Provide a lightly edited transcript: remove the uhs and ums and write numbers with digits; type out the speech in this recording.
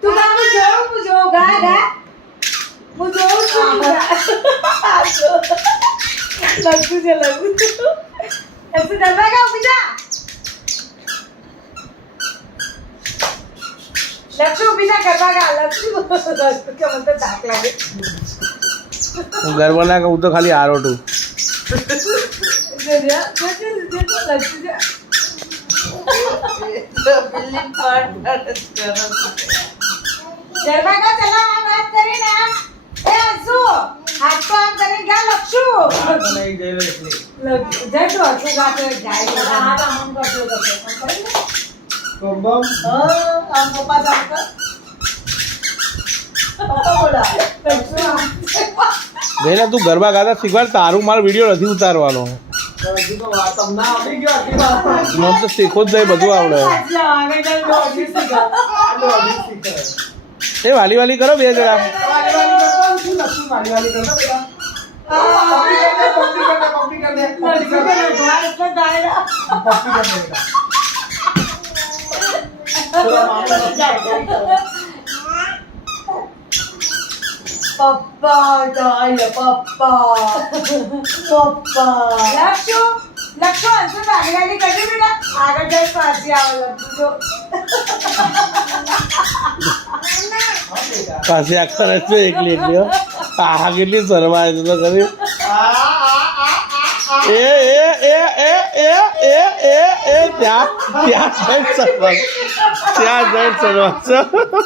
તું ગામ જો ગા ગા હું જોઉં છું લગતું છે ऐसे डरवा का उबिजा लक्ष्य उबिजा करवा का लक्ष्य क्या बोलते दाग लगे હું ગરબા ના કહું તો ખાલી આરોટું दे दिया लक्ष्य बिल्ली पार्ट डरवा का चला बात करें ना ए अंशु हाथ को आम करें क्या लक्ष्य जय तो अच्छे गाते जाए हाथ आम करते બમ हम पापा जाकर पापा बोला બેના તું ગરબા ગાતા શીખવાડ તારું મારો વિડીયો નથી ઉતારવાનો મને તો શીખો જ જાય બધું આવડે એ વાલી વાલી કરો બે જણા पप्पा जाए पप्पा पप्पा लक्ष्य लक्ष्य अंशु गाड़ी गाड़ी कर दे बेटा आगे जाए पास आओ लक्ष्य પાસે આખા રસ્તે એકલી એકલી આ કેટલી શરમાય છે તો કરી એ એ એ એ એ એ એ એ ત્યાં ત્યાં જઈને શરમા ત્યાં જઈને શરમા